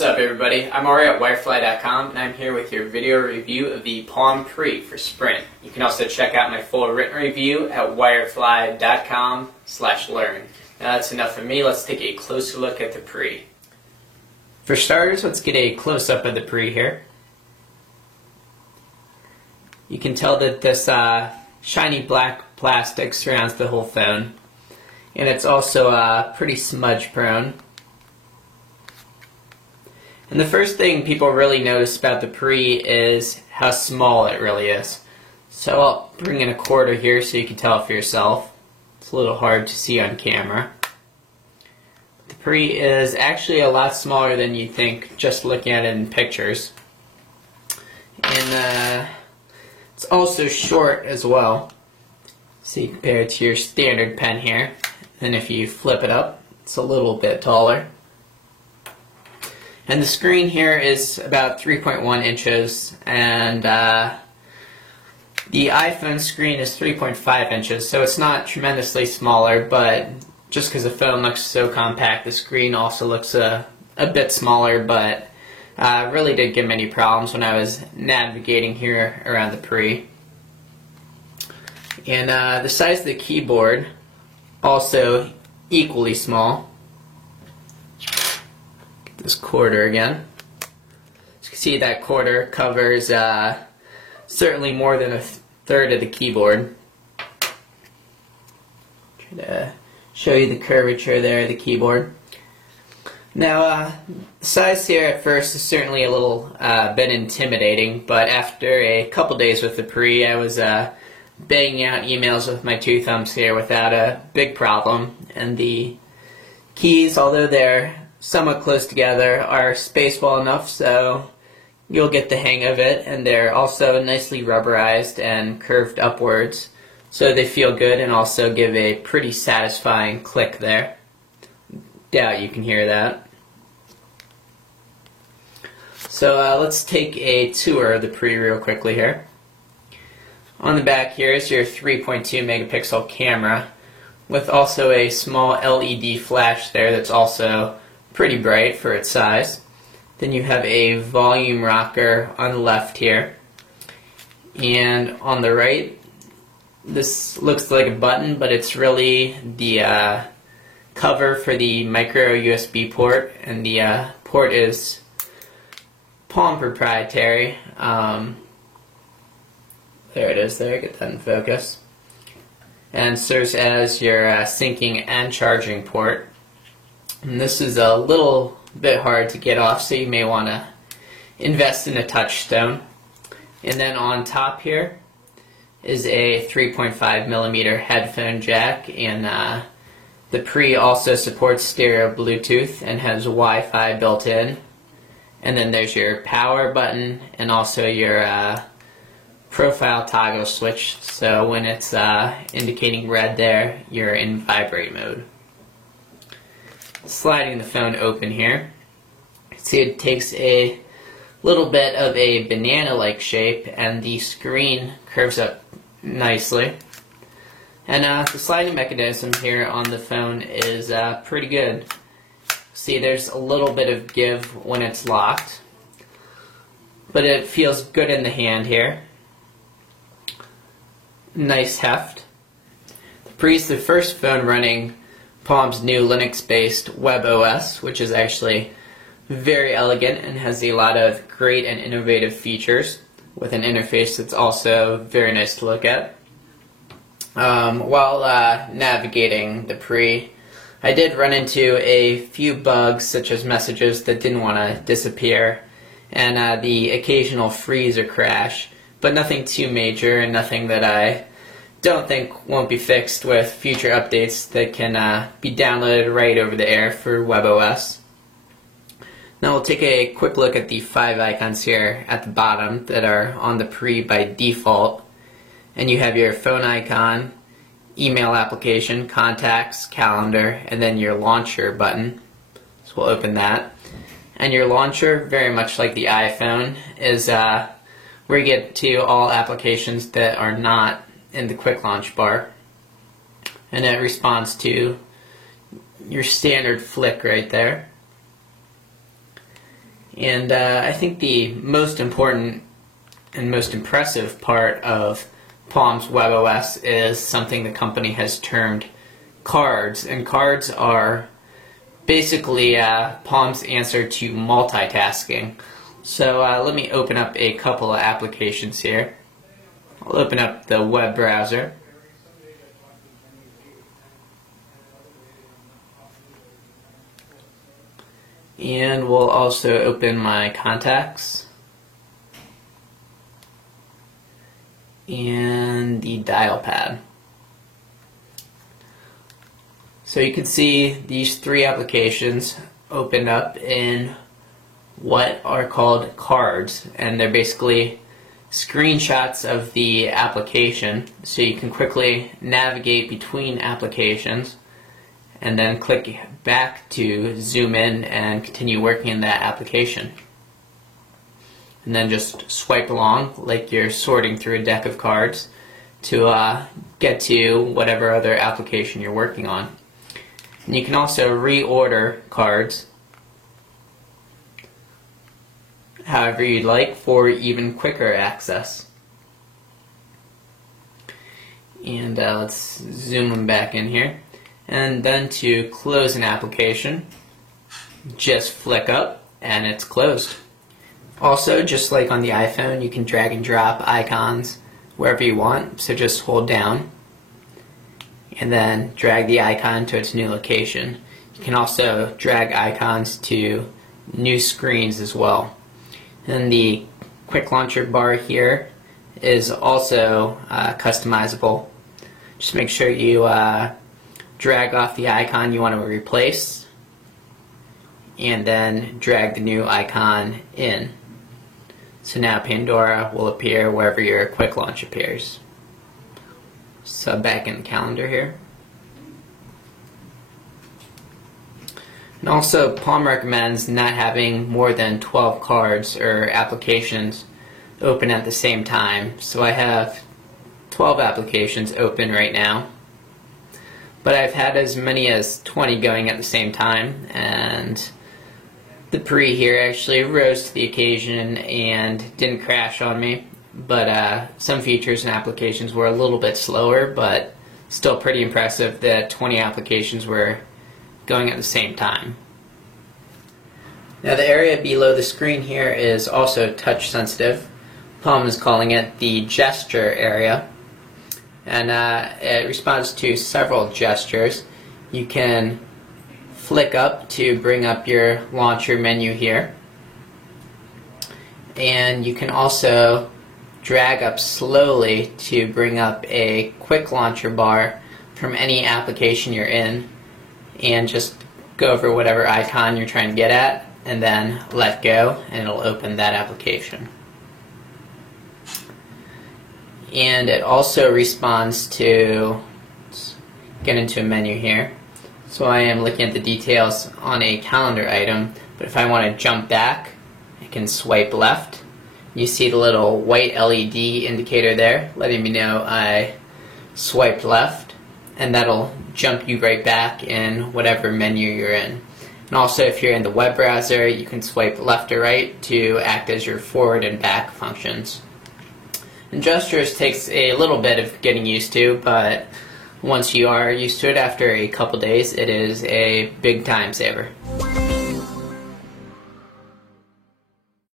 What's up everybody, I'm Ari at Wirefly.com and I'm here with your video review of the Palm Pre for Sprint. You can also check out my full written review at Wirefly.com/learn. Now that's enough of me, let's take a closer look at the Pre. For starters, let's get a close-up of the Pre here. You can tell that this shiny black plastic surrounds the whole phone, and it's also pretty smudge prone. And the first thing people really notice about the Pre is how small it really is. So I'll bring in a quarter here so you can tell for yourself. It's a little hard to see on camera. The Pre is actually a lot smaller than you think just looking at it in pictures. And it's also short as well. See, compared to your standard pen here. And if you flip it up, it's a little bit taller. And the screen here is about 3.1 inches, and the iPhone screen is 3.5 inches, so it's not tremendously smaller, but just because the phone looks so compact, the screen also looks a bit smaller, but really didn't give me any problems when I was navigating here around the Pre. And the size of the keyboard, also equally small. This quarter again. As you can see, that quarter covers certainly more than a third of the keyboard. Try to show you the curvature there of the keyboard. Now, the size here at first is certainly a little bit intimidating, but after a couple days with the Pre, I was banging out emails with my two thumbs here without a big problem, and the keys, although they're somewhat close together, are spaceful enough so you'll get the hang of it, and they're also nicely rubberized and curved upwards so they feel good and also give a pretty satisfying click there. Doubt you can hear that. So let's take a tour of the Pre real quickly here. On the back here is your 3.2 megapixel camera with also a small LED flash there that's also pretty bright for its size. Then you have a volume rocker on the left here, and on the right this looks like a button, but it's really the cover for the micro USB port, and the port is Palm proprietary. There it is there, get that in focus, and serves as your syncing and charging port. And this is a little bit hard to get off, so you may want to invest in a touchstone. And then on top here is a 3.5 millimeter headphone jack, and the Pre also supports stereo Bluetooth and has Wi-Fi built in. And then there's your power button and also your profile toggle switch, so when it's indicating red there, you're in vibrate mode. Sliding the phone open here, see it takes a little bit of a banana-like shape, and the screen curves up nicely. And the sliding mechanism here on the phone is pretty good. See, there's a little bit of give when it's locked, but it feels good in the hand here. Nice heft. The Pre is the first phone running Palm's new Linux-based WebOS, which is actually very elegant and has a lot of great and innovative features with an interface that's also very nice to look at. While navigating the Pre, I did run into a few bugs, such as messages that didn't want to disappear and the occasional freeze or crash, but nothing too major and nothing that I don't think won't be fixed with future updates that can be downloaded right over the air for WebOS. Now we'll take a quick look at the 5 icons here at the bottom that are on the Pre by default. And you have your phone icon, email application, contacts, calendar, and then your launcher button. So we'll open that. And your launcher, very much like the iPhone, is where you get to all applications that are not in the quick launch bar, and it responds to your standard flick right there. And I think the most important and most impressive part of Palm's WebOS is something the company has termed cards. And cards are basically Palm's answer to multitasking. So let me open up a couple of applications here. I'll open up the web browser. And we'll also open my contacts and the dial pad. So you can see these three applications opened up in what are called cards, and they're basically screenshots of the application, so you can quickly navigate between applications and then click back to zoom in and continue working in that application. And then just swipe along like you're sorting through a deck of cards to get to whatever other application you're working on. And you can also reorder cards however you'd like for even quicker access. And let's zoom them back in here. And then to close an application, just flick up and it's closed. Also, just like on the iPhone, you can drag and drop icons wherever you want. So just hold down and then drag the icon to its new location. You can also drag icons to new screens as well. And the quick launcher bar here is also customizable. Just make sure you drag off the icon you want to replace and then drag the new icon in. So now Pandora will appear wherever your quick launch appears. So back in the calendar here. And also Palm recommends not having more than 12 cards or applications open at the same time. So I have 12 applications open right now. But I've had as many as 20 going at the same time, and the Pre here actually rose to the occasion and didn't crash on me. But some features and applications were a little bit slower, but still pretty impressive that 20 applications were going at the same time. Now the area below the screen here is also touch sensitive. Palm is calling it the gesture area. And it responds to several gestures. You can flick up to bring up your launcher menu here. And you can also drag up slowly to bring up a quick launcher bar from any application you're in, and just go over whatever icon you're trying to get at and then let go and it'll open that application. And it also responds to, let's get into a menu here. So I am looking at the details on a calendar item, but if I want to jump back, I can swipe left. You see the little white LED indicator there letting me know I swiped left, and that'll jump you right back in whatever menu you're in. And also if you're in the web browser, you can swipe left or right to act as your forward and back functions. And gestures takes a little bit of getting used to, but once you are used to it after a couple days, it is a big time saver.